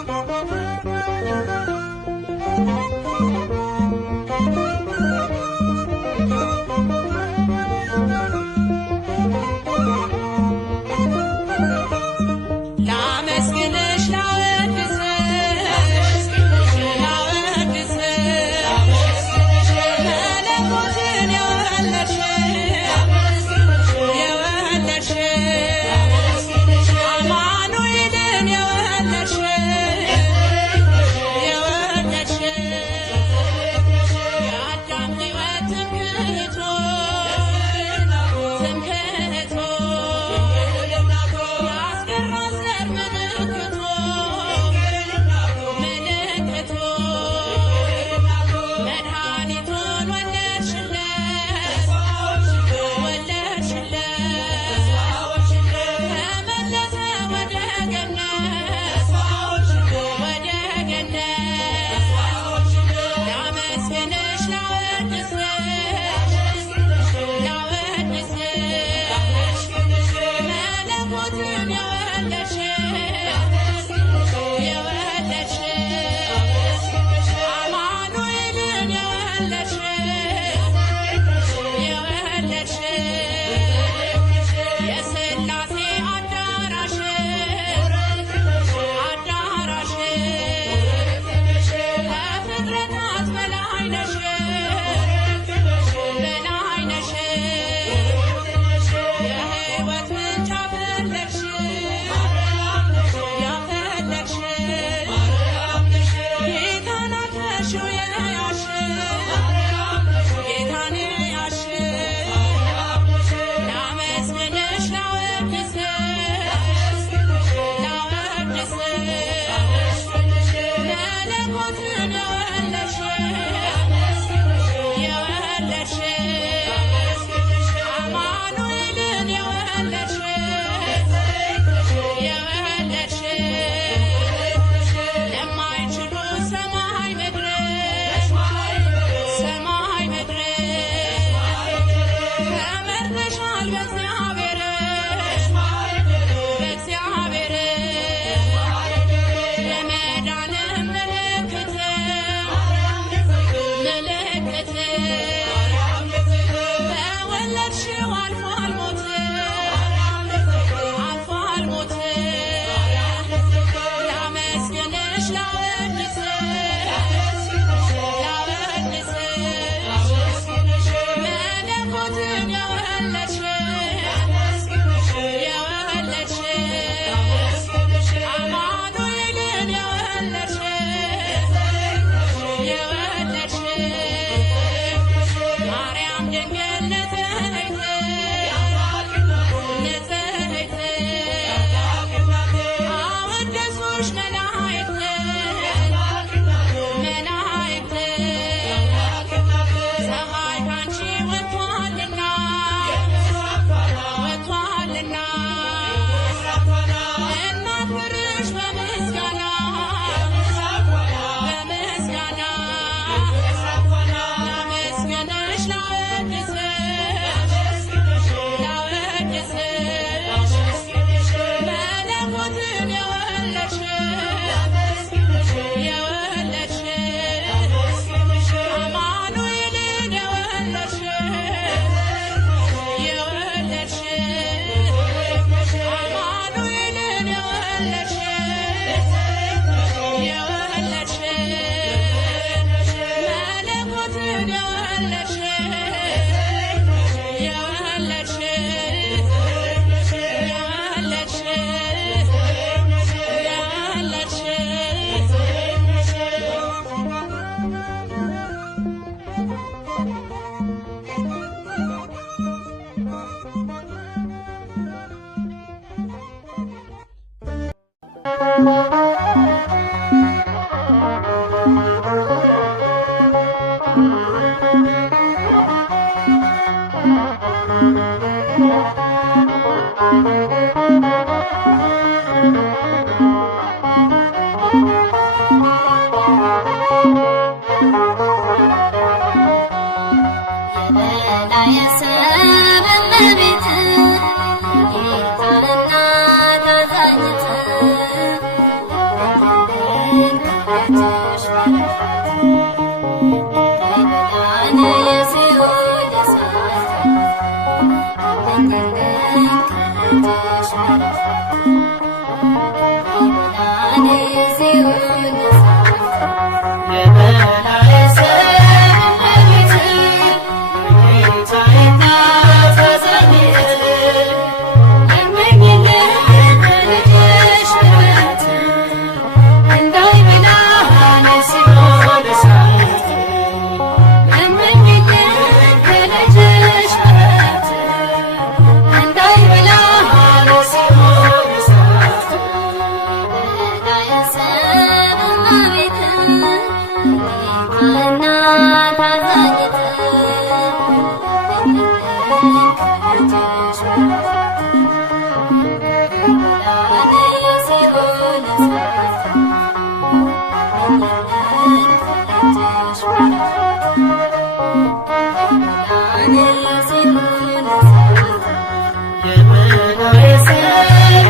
የመናዬ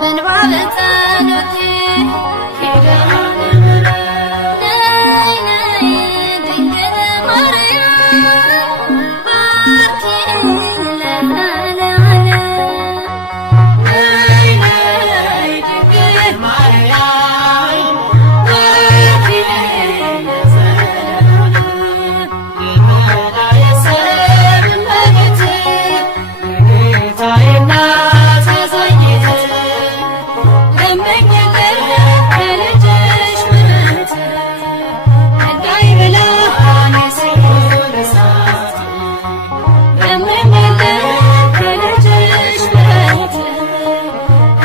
በእንባ በጸሎቴ ኪዳነ ምሕረት ነይ ነይ ድንግል ማርያም ባርኪኝ ለዘለዓለም ነይ ነይ ድንግል ማርያም ባርኪኝ ለዘለዓለም የመላእክት ሰላም እመቤቴ የጌታዬ እናት አዛኝቴ ለምኝልኝ ከልጅሽ ምሕረት እንዳይበላ ሲኦል እሳት ለምኝልኝ ከልጅሽ ምሕረት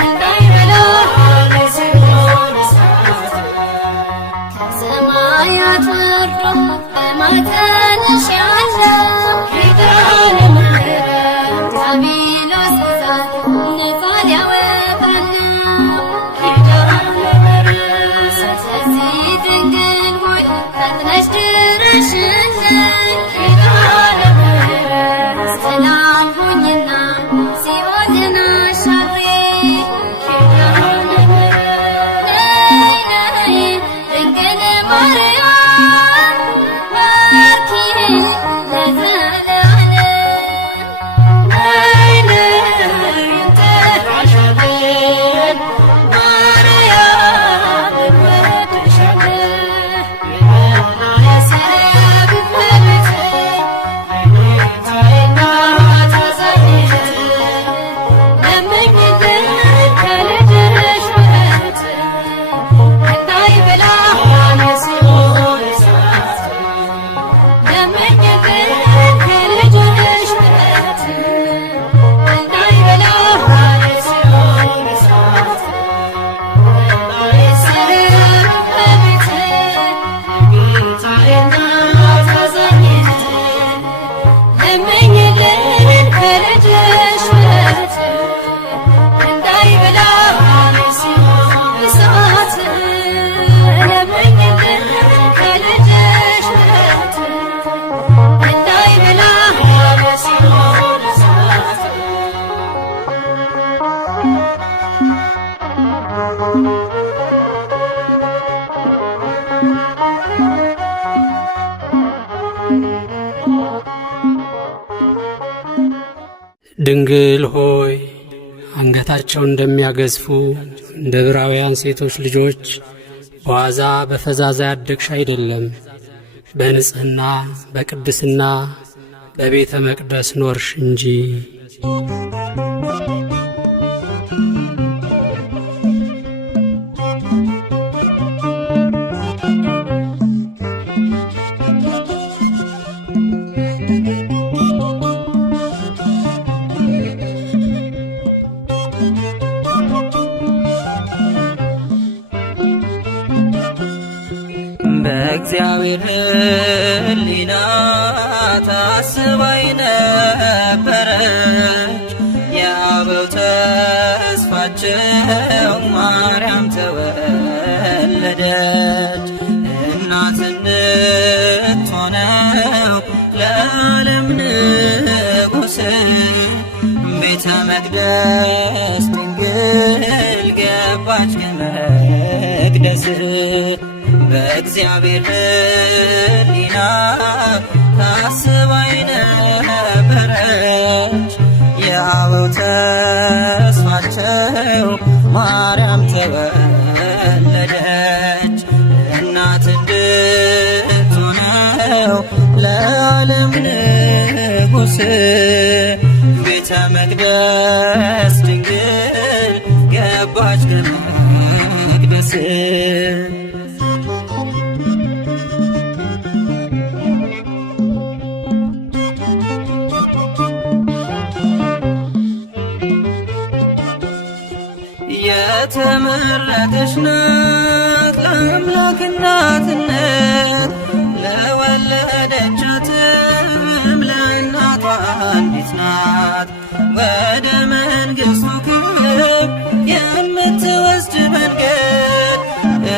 እንዳይበላ ሲኦል እሳት ከሰማያት ወርዶ በማኅፀንሽ ያለው ኪዳነ ምሕረት ዲያብሎስ እሳት ነፃ ሊያወጣን ነው። ኪዳነ ምሕረት ስለዚህ ድንግል ሆይ ፈጥነሽ ድረሽልኝ። ኪዳነ ምሕረት ሰላም ሁኚና ሲኦልን አሻግሪ። ኪዳነ ምሕረት ነይ ነይ ድንግል ማርያም ባርኪኝ ለዘለዓለም ነይ ነይ እንጠራሻለን ማርያም እንወድሻለን የመላእክት ሰላም እመቤቴ የጌታዬ እናት አዛኝቴ ለምኝልኝ ከልጅሽ ምሕረት እንዳይበላ ሲኦል እሳት ለምኝልኝ ከልጅሽ ምሕረት እንዳይበላ ሲኦል እሳት ሰላም እመቤቴ የጌታዬ እናት አዛኝቴ ለምኝልኝ ከልጅሽ ምሕረት እንዳይበላ ሲኦል እሳት ለምኝልኝ ከልጅሽ ምሕረት እንዳይበላ ሲኦል እሳት ድንግል ሆይ አንገታቸውን እንደሚያገዝፉ እንደ ዕብራውያን ሴቶች ልጆች በዋዛ በፈዛዛ ያደግሽ አይደለም። በንጽሕና በቅድስና በቤተ መቅደስ ኖርሽ እንጂ። በእግዚአብሔር ሕሊና ታስባይ ነበረች የአበው ተስፋቸው ማርያም ተወለደች። እናት እንድትሆነው ለዓለም ንጉሥ ቤተ መቅደስ ድንግል ገባች ከመቅደስ በእግዚአብሔር ሕሊና ታስባይ ነበረች የአበው ተስፋቸው ማርያም ተወለደች። እናት እንድትሆነው ለዓለም ንጉሥ ቤተ መቅደስ ድንግል ገባች ከመቅደስ የተመረጠች ናት ለአምላክ እናትነት ለወለደቻትም ለእናቷ አንዲት ናት። ወደ መንግሥቱ ክብር የምትወስድ መንገድ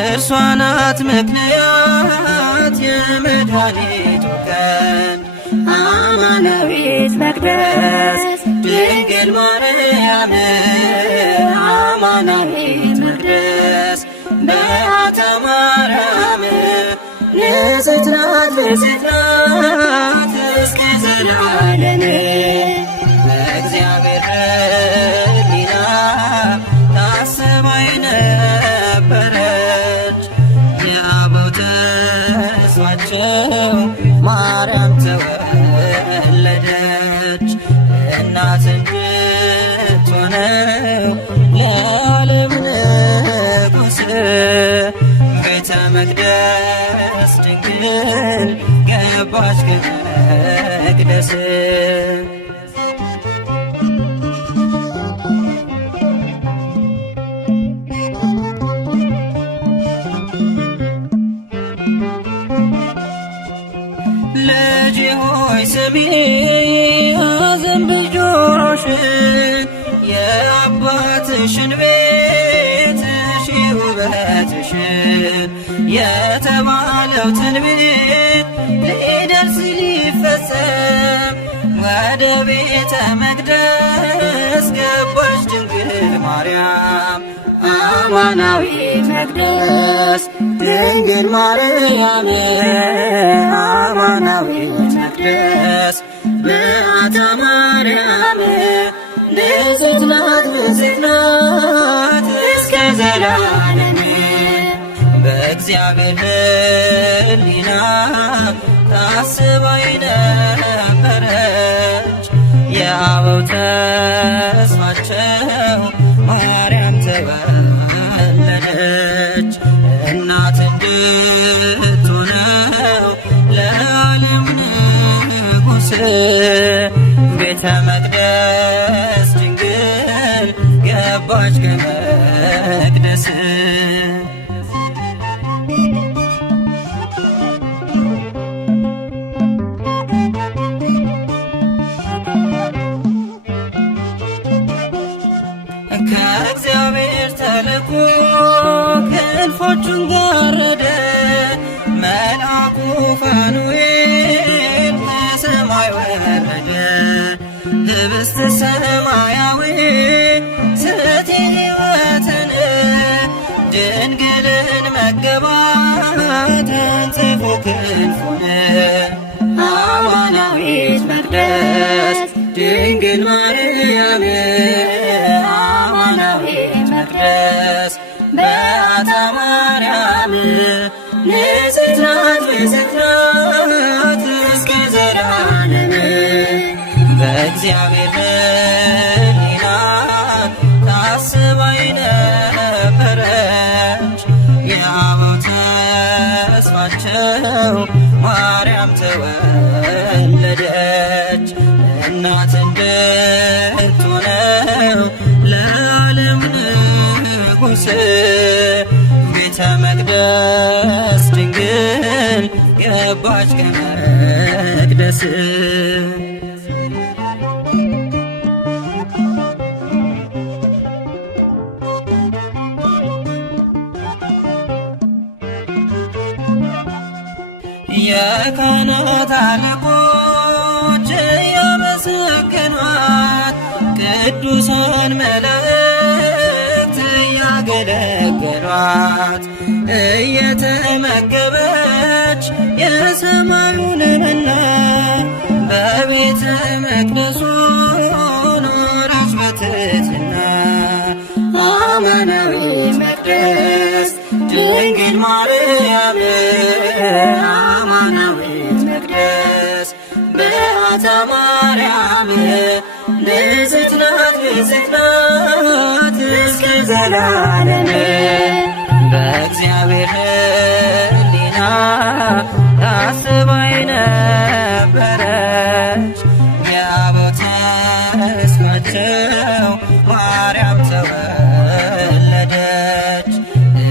እርሷ ናት ምክንያት የመድኃኒቱ ቀን አማናዊት መቅደስ ድንግል ማርያም አማናዊት መቅደስ በዓታ ማርያም ንጽሕት ናት ንጽሕት ናት እስከ ዘላለም በእግዚአብሔር ሕሊና ታስባ የነበረች የአበው ተስፋቸው ማርያም ተወለደች እናት እንድትሆነው ለዓለም ንጉሥ ቤተ መቅደስ ድንግል ገባች ከመቅደስ ልጄ ሆይ ስሚ አዘንብል ጆሮሽን የአባትሽን ቤት እሺ ውበትሽን የተባለው ትንቢት ሊደርስ ሊፈጸም ወደ ቤተ መቅደስ ገባች ድንግል ማርያም አማናዊት መቅደስ ድንግል ማርያም አማናዊት መቅደስ በዓታ ማርያም ንጽሕት ናት ንጽሕት ናት እስከ ዘላለም በእግዚአብሔር ሕሊና ታስባ የነበረች የአበው ተስፋቸው ማርያም ተወለደች እናት እንድትሆነው ለዓለም ንጉሥ ቤተ መቅደስ ድንግል ገባች ከመቅደስ ከእግዚአብሔር ተልኮ ክንፎቹን ጋረደ መልአኩ ፋኑኤል ከሰማይ ወረደ ህብስተ ሰማያዊ ስእቲ ሕይወትን ድንግልን መገባት ተንጽፎ ክንፉን አማናዊት መቅደስ ድንግል ማርያም አማናዊት መቅደስ በዓታ ማርያም ንጽሕት ናት ንጽሕት ናት እስከ ዘላለም በእግዚአብሔር ሕሊና ታስባ የነበረች የአበው ተስፋቸው ማርያም ተወለደች እናት እንድትሆነው ለዓለም ንጉሥ ቤተ መቅደስ ድንግል ገባች ከመቅደስ የካህናት አለቆች እያመሰገኗት ቅዱሳን መላእክት እያገለገሏት እየተመገበች የሰማዩን መና በቤተ መቅደሱ ኖረች በትሕትና አማናዊት መቅደስ ድንግል ማርያም አማናዊት መቅደስ በዓታ ማርያም ንጽሕት ናት ንጽሕት ናት እስከ ዘላለም በእግዚአብሔር ሕሊና ታስባ የነበረች የአበው ተስፋቸው ማርያም ተወለደች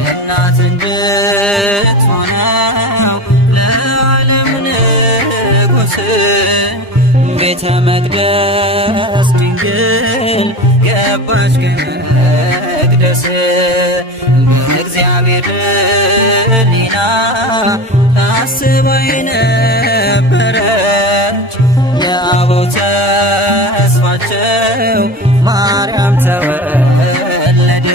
እናት እንድትሆነው ለዓለም ንጉሥ ቤተ መቅደስ ድንግል ገባች ከመቅደስ በእግዚአብሔር ሕሊና ታስባ የነበረች የአበው ተስፋቸው ማርያም ተወለደች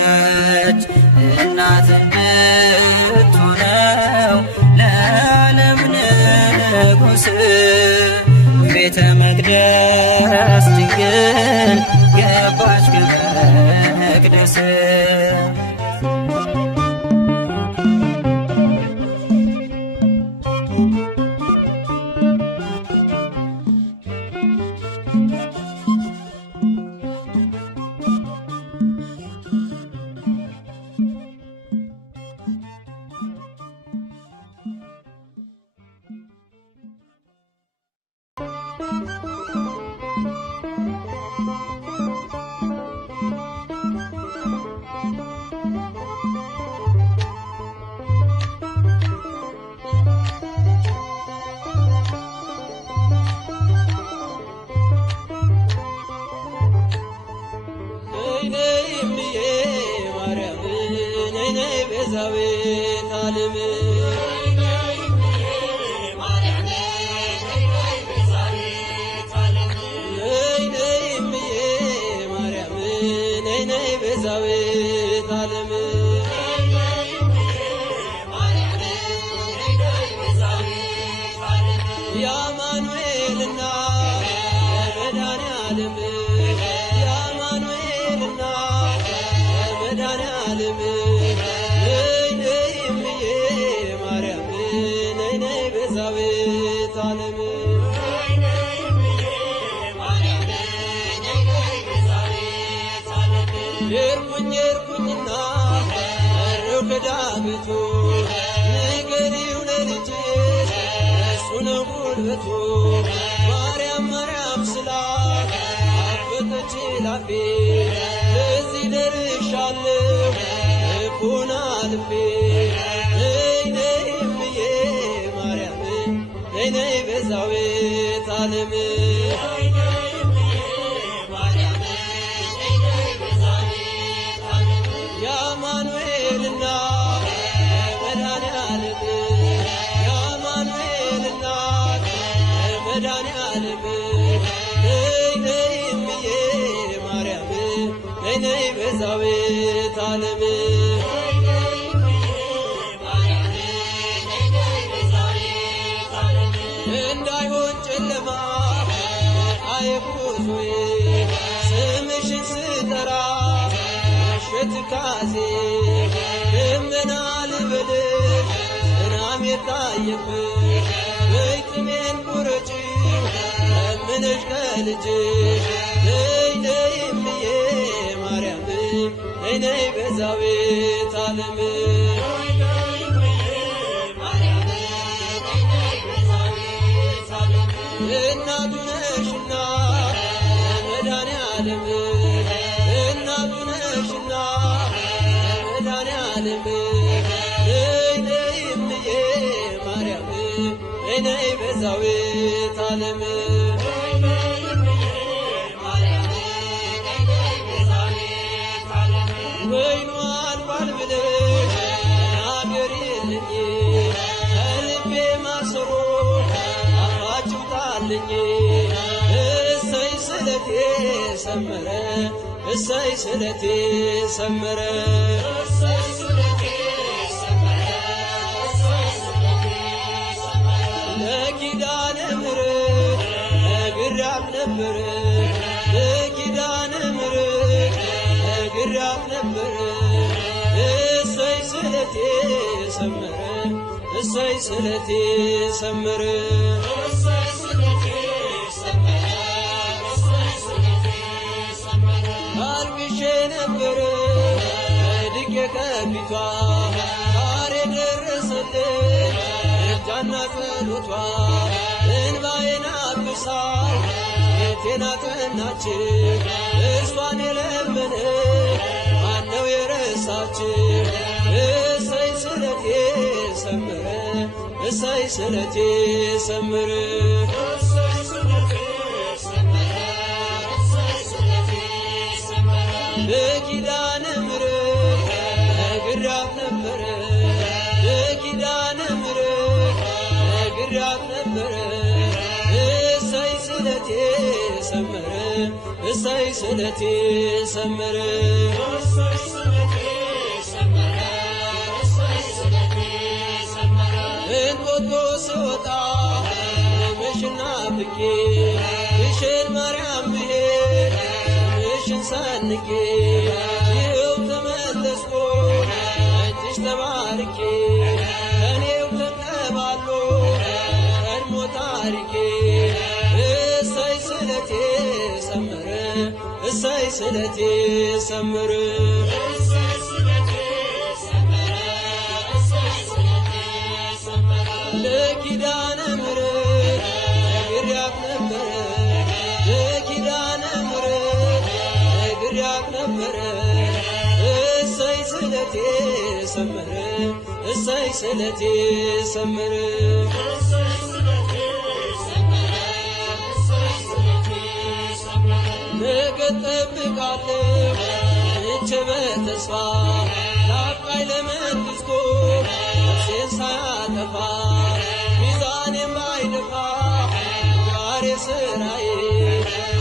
ማርያም ነይ ነይ ቤዛዊተ ዓለም ቤዛዊተ ዓለም የአማኑኤልና የመድኃኔዓለም የአማኑኤልና የመድኃኔዓለም ነይ ነይ እምዬ ማርያም ነይ ነይ ቤዛዊተ ዓለም የርኩኝና እረው ከዳገቱ ንገሪው ለልጅሽ እሱ ነው ጉልበቱ ማርያም ማርያም ስላት አፈተች ላፌ ለዚህ ደርሻለሁ ልቡና ልቤ ነይ ነይ እምዬ ማርያም ነይ ነይ ቤዛዊተ ዓለም የአማኑኤልና የመድኃኔዓለም የአማኑኤልና የመድኃኔዓለም ነይ ነይ እምዬ ማርያም ነይ ነይ ቤዛዊተ ዓለም እንዳይሆን ጨለማ አይጉዞዬ ስምሽን ስጠራ ትካዜ ደመና ልበልሽ ዝናብ የታየብሽ በይጥሜን ቁረጪ ለምነሽ ከልጅሽ ነይ ነይ እምዬ ማርያም ነይ ነይ ቤዛዊተ ዓለም እናቱ ነሽና የመድኃኔዓለም እናቱ ነሽና የመድኃኔዓለም ነይ ነይ እምዬ ማርያም ነይ ነይ ቤዛዊተ ዓለም ወይኑ አልቋል ብለሽ ተናገሪልኝ ከልቤ ማሰሮ አፋች ውጣልኝ እሰይ ስለቴ ሰመረ እሰይ ስለቴ ሰመረ ለኪዳነ ምሕረት ነግሬያት ነበር ለኪዳነ ምሕረት ነግሬያት ነበር እሰይ ስለቴ ሰመረ እሰይ ስለቴ ሰመረ አልቅሼ ነበር ወድቄ ከፊቷ ዛሬ ደረሰልኝ እርጃና ጸሎቷ እንባዬን አብሳው ፊቴን አጠናች እሷን የለመነ ማነው የረሳች እሰይ ስለቴ ሰመረ እሰይ ስለቴ ሰመረ ለኪዳነ ምሕረት ነግሬያት ነበረ ለኪዳነ ምሕረት ነግሬያት ነበረ እሰይ ስለቴ ሰመረ እሰይ ስለቴ ሰመረ እንጦጦ ስወጣ ስምሽን ናፍቄ ግሸን ማርያም ብሄድ ስምሽን ሰንቄ ይኸው ተመለስኩ እጅሽ ተባርኬ ከኔው ተቀባሎ ቀድሞ ታሪኬ እሰይ ስለቴ ሰመረ እሰይ ስለቴ ሰመረ ለኪዳነ ምሕረት ነግሬያት ነበረ ለኪዳነ ምሕረት ነግሬያት ነበረ እሰይ ስለቴ ሰመረ እሰይ ስለቴ ሰመረ ነገ እጠብቃለሁ ጸንቼ በተስፋ ናፍቃኝ ለመንግሥቱ ነፍሴን ሳያጠፋ ሚዛኔም ባይደፋ ዛሬ ሥራዬ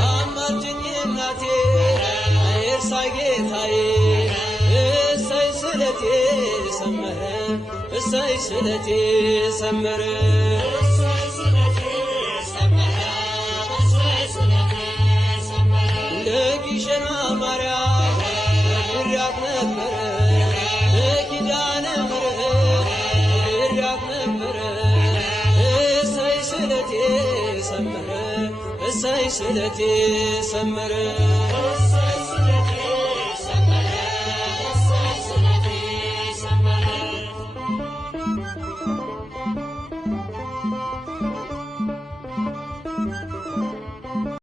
አማልጅኝ እናቴ አይርሳኝ ጌታዬ እሰይ ስለቴ ሰመረ እሰይ ስለቴ ሰመረ ለጊሸና ማርያም ነግሬያት ነበረ ለኪዳነ ምሕረት ነግሬያት ነበረ እሰይ ስለቴ ሰመረ እሰይ ስለቴ ሰመረ